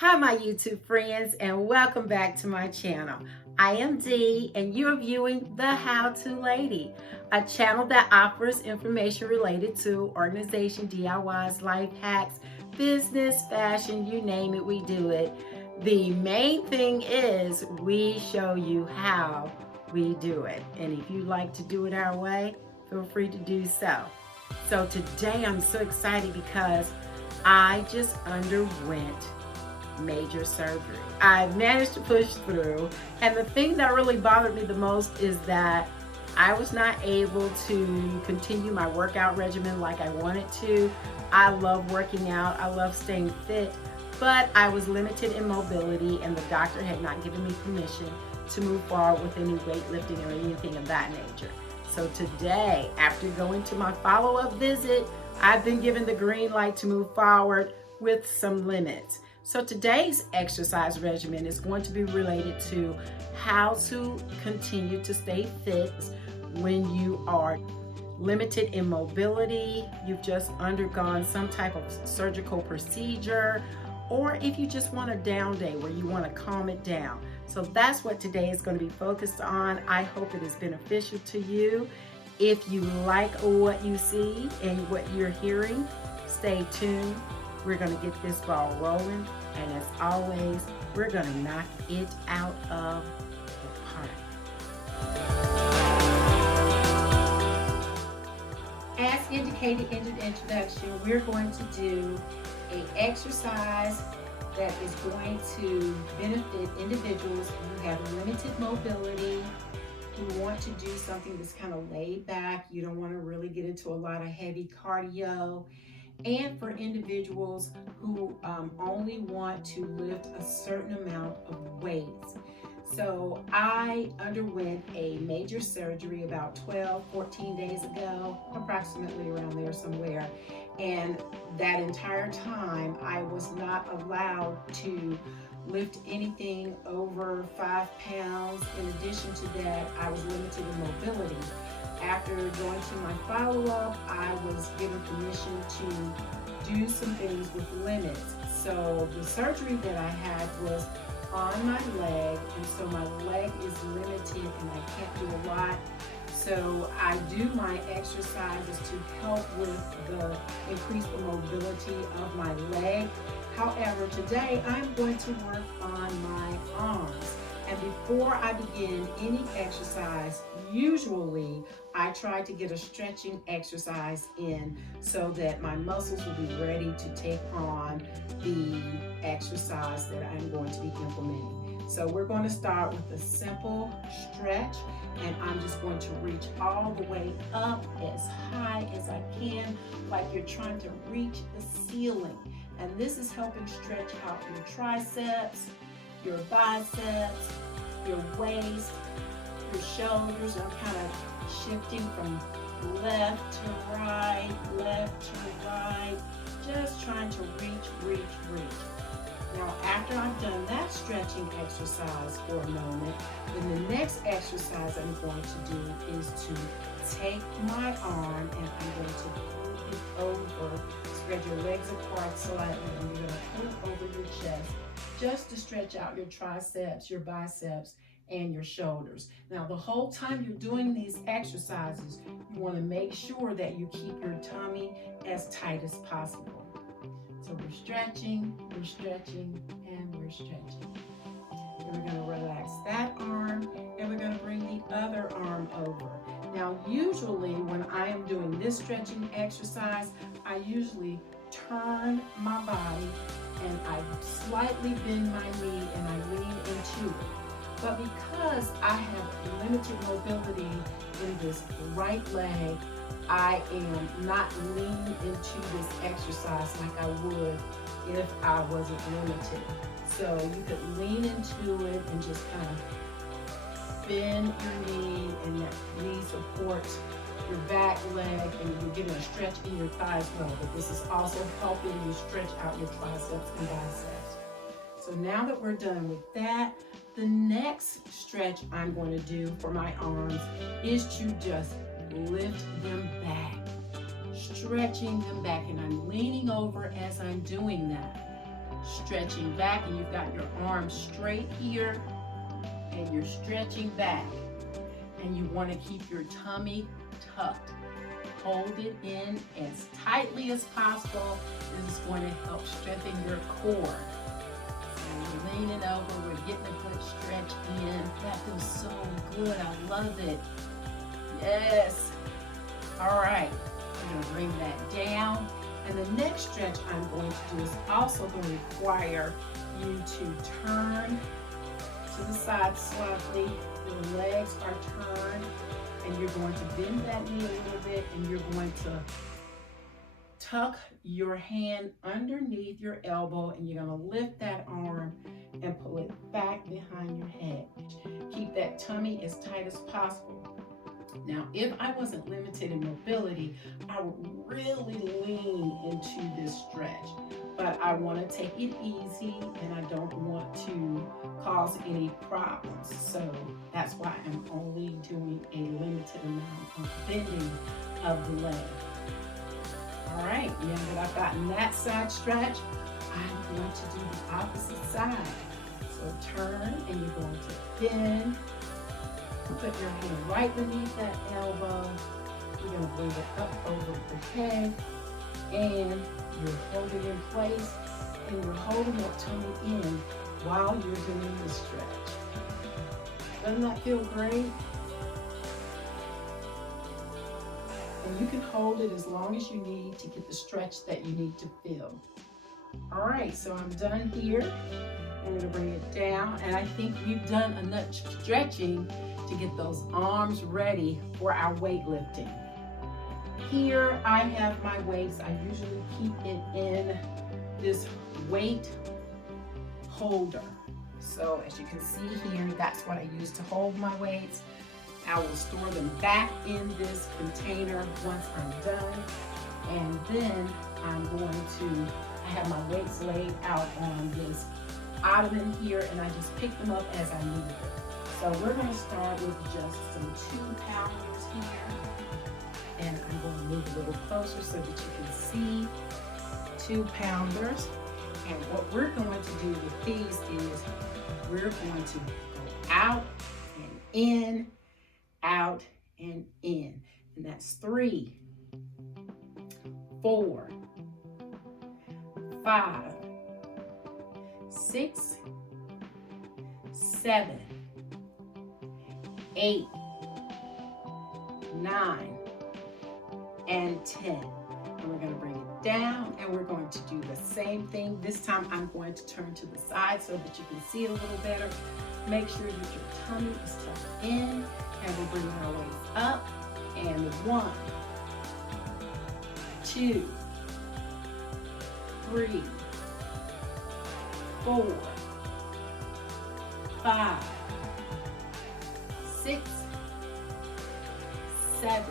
Hi, my YouTube friends, and welcome back to my channel. I am Dee, and you're viewing The How To Lady, a channel that offers information related to organization, DIYs, life hacks, business, fashion, you name it, we do it. The main thing is we show you how we do it. And if you like to do it our way, feel free to do so. So today I'm so excited because I just underwent major surgery. I managed to push through, and the thing that really bothered me the most is that I was not able to continue my workout regimen like I wanted to. I love working out, I love staying fit, but I was limited in mobility, and the doctor had not given me permission to move forward with any weightlifting or anything of that nature. So today, after going to my follow-up visit, I've been given the green light to move forward with some limits. So today's exercise regimen is going to be related to how to continue to stay fit when you are limited in mobility, you've just undergone some type of surgical procedure, or if you just want a down day where you want to calm it down. So that's what today is going to be focused on. I hope it is beneficial to you. If you like what you see and what you're hearing, stay tuned. We're going to get this ball rolling, and as always, we're going to knock it out of the park. As indicated in the introduction, we're going to do an exercise that is going to benefit individuals who have limited mobility, who want to do something that's kind of laid back. You don't want to really get into a lot of heavy cardio, and for individuals who only want to lift a certain amount of weights. So I underwent a major surgery about 14 days ago, approximately around there somewhere. And that entire time, I was not allowed to lift anything over 5 pounds. In addition to that, I was limited in mobility. After going to my follow-up, I was given permission to do some things with limits. So the surgery that I had was on my leg, and so my leg is limited and I can't do a lot. So I do my exercises to help with the increase the mobility of my leg. However, today I'm going to work on my arms. And before I begin any exercise, usually I try to get a stretching exercise in so that my muscles will be ready to take on the exercise that I'm going to be implementing. So we're going to start with a simple stretch, and I'm just going to reach all the way up as high as I can, like you're trying to reach the ceiling. And this is helping stretch out your triceps, your biceps, your waist, your shoulders. I'm kind of shifting from left to right, just trying to reach. Now, after I've done that stretching exercise for a moment, then the next exercise I'm going to do is to take my arm and I'm going to pull it over. Spread your legs apart slightly, and you're going to pull over your chest just to stretch out your triceps, your biceps, and your shoulders. Now, the whole time you're doing these exercises, you want to make sure that you keep your tummy as tight as possible. So we're stretching, and we're stretching. And we're going to relax that arm, and we're going to bring the other arm over. Now, usually when I am doing this stretching exercise, I usually turn my body and I slightly bend my knee and I lean into it. But because I have limited mobility in this right leg, I am not leaning into this exercise like I would if I wasn't limited. So you could lean into it and just kind of bend your knee, and that knee supports your back leg, and you're getting a stretch in your thighs as well. But this is also helping you stretch out your triceps and biceps. So now that we're done with that, the next stretch I'm going to do for my arms is to just lift them back, stretching them back, and I'm leaning over as I'm doing that. stretching back, and you've got your arms straight here, and you're stretching back. And you want to keep your tummy tucked. Hold it in as tightly as possible. This is going to help strengthen your core. So you're leaning over, we're getting a good stretch in. That feels so good, I love it. Yes. All right, we're going to bring that down. And the next stretch I'm going to do is also going to require you to turn to the side slightly. Your legs are turned, and you're going to bend that knee a little bit, and you're going to tuck your hand underneath your elbow, and you're going to lift that arm and pull it back behind your head. Keep that tummy as tight as possible. Now, if I wasn't limited in mobility, I would really lean into this stretch, but I want to take it easy and I don't want to cause any problems. So that's why I'm only doing a limited amount of bending of the leg. All right, now that I've gotten that side stretch, I'm going to do the opposite side. So turn, and you're going to bend. Put your hand right beneath that elbow. You're going to bring it up over your head, and you're holding in place, and you're holding that tummy in while you're doing the stretch. Doesn't that feel great? And you can hold it as long as you need to get the stretch that you need to feel. All right, so I'm done here. I'm going to bring it down, and I think we've done enough stretching to get those arms ready for our weightlifting. Here I have my weights. I usually keep it in this weight holder. So as you can see here, that's what I use to hold my weights. I will store them back in this container once I'm done. And then I'm going to, I have my weights laid out on this ottoman here, and I just pick them up as I need them. So we're going to start with just some 2-pounders here. And I'm going to move a little closer so that you can see 2-pounders. And what we're going to do with these is we're going to go out and in, out and in. And that's 3, 4, 5, 6, 7, 8, 9, and 10. And we're going to bring it down, and we're going to do the same thing. This time I'm going to turn to the side so that you can see it a little better. Make sure that your tummy is tucked in, and we're bringing our weights up. And 1, 2, 3, 4, 5, 6, 7,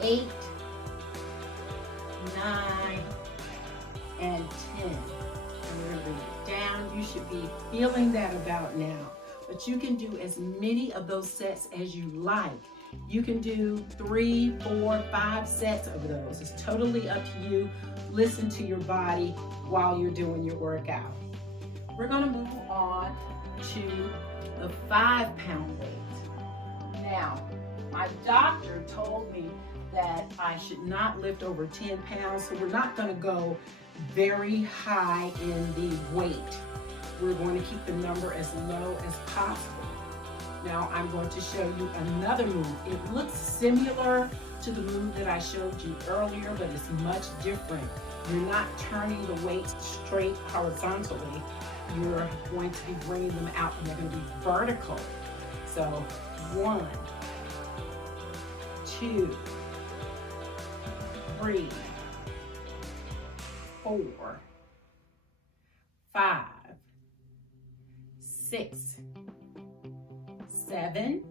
8, 9, and 10. And we're going to bring it down. You should be feeling that about now. But you can do as many of those sets as you like. You can do 3, 4, 5 sets of those. It's totally up to you. Listen to your body while you're doing your workout. We're going to move on to the 5-pound weight. Now, my doctor told me that I should not lift over 10 pounds, so we're not going to go very high in the weight. We're going to keep the number as low as possible. Now I'm going to show you another move. It looks similar to the move that I showed you earlier, but it's much different. You're not turning the weights straight horizontally. You're going to be bringing them out, and they're going to be vertical. So 1, 2, 3, 4, 5, 6, 7,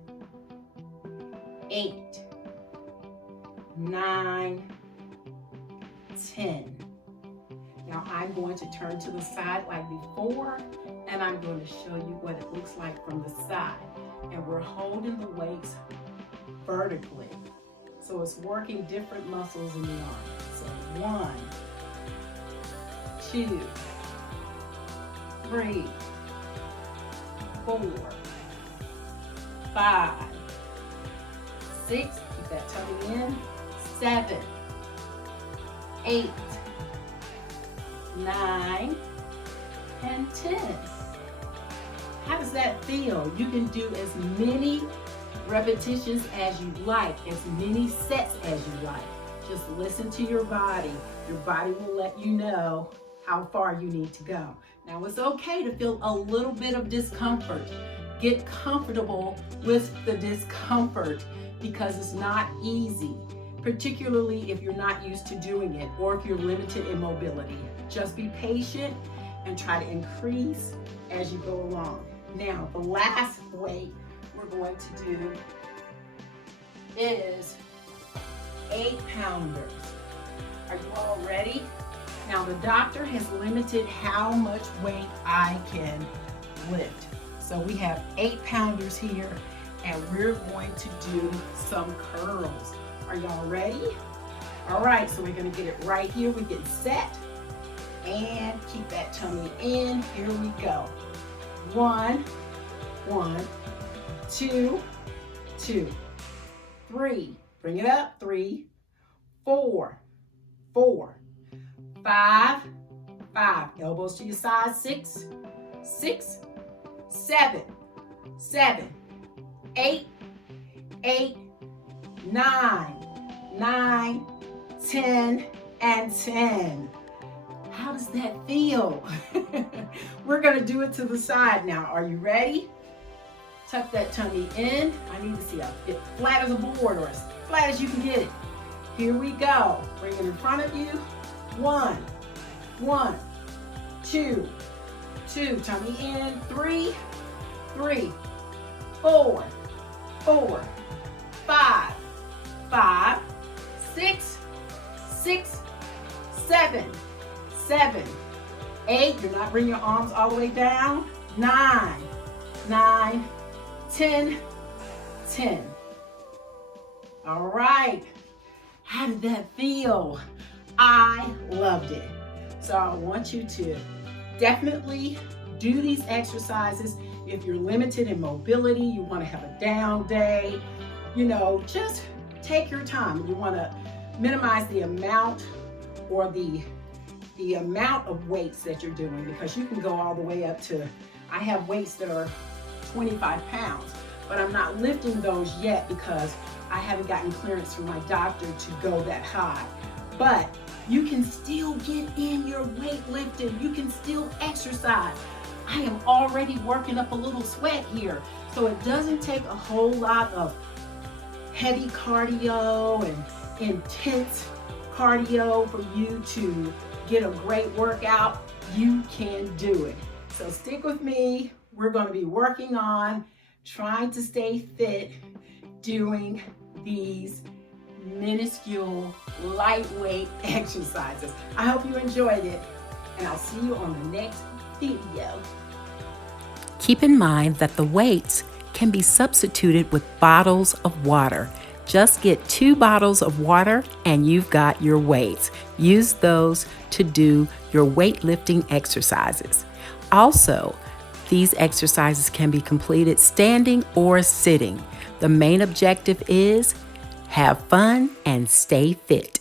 8, 9, 10. Now I'm going to turn to the side like before, and I'm going to show you what it looks like from the side. And we're holding the weights vertically. So it's working different muscles in the arm. So 1, 2, 3, 4, 5, 6, keep that tummy in, 7, 8, 9, and 10. How does that feel? You can do as many repetitions as you like, as many sets as you like. Just listen to your body. Your body will let you know how far you need to go. Now, it's okay to feel a little bit of discomfort. Get comfortable with the discomfort because it's not easy, particularly if you're not used to doing it or if you're limited in mobility. Just be patient and try to increase as you go along. Now, the last weight we're going to do is 8-pounders. Are you all ready? Now, the doctor has limited how much weight I can lift. So we have 8-pounders here, and we're going to do some curls. Are y'all ready? All right, so we're gonna get it right here. We get set, and keep that tummy in. Here we go. 1, 2, 2, 3. Bring it up. 3, 4, 5, 5. Elbows to your side. 6, 7, 8, 9, 10, and 10. How does that feel? We're gonna do it to the side now. Are you ready? Tuck that tummy in. I need to see it flat as a board or as flat as you can get it. Here we go. Bring it in front of you. 1, 2, 2. Tummy in. 3, 4, 5, 6, 7, 8. Do not bring your arms all the way down. 9, 10. All right. How did that feel? I loved it. So I want you to definitely do these exercises. If you're limited in mobility, you want to have a down day, just take your time. You want to minimize the amount or the amount of weights that you're doing, because you can go all the way up to, I have weights that are 25 pounds, but I'm not lifting those yet because I haven't gotten clearance from my doctor to go that high. But you can still get in your weightlifting. You can still exercise. I am already working up a little sweat here. So it doesn't take a whole lot of heavy cardio and intense cardio for you to get a great workout. You can do it. So stick with me. We're going to be working on trying to stay fit doing these minuscule, lightweight exercises. I hope you enjoyed it, and I'll see you on the next video. Keep in mind that the weights can be substituted with bottles of water. Just get 2 bottles of water and you've got your weights. Use those to do your weightlifting exercises. Also, these exercises can be completed standing or sitting. The main objective is have fun and stay fit.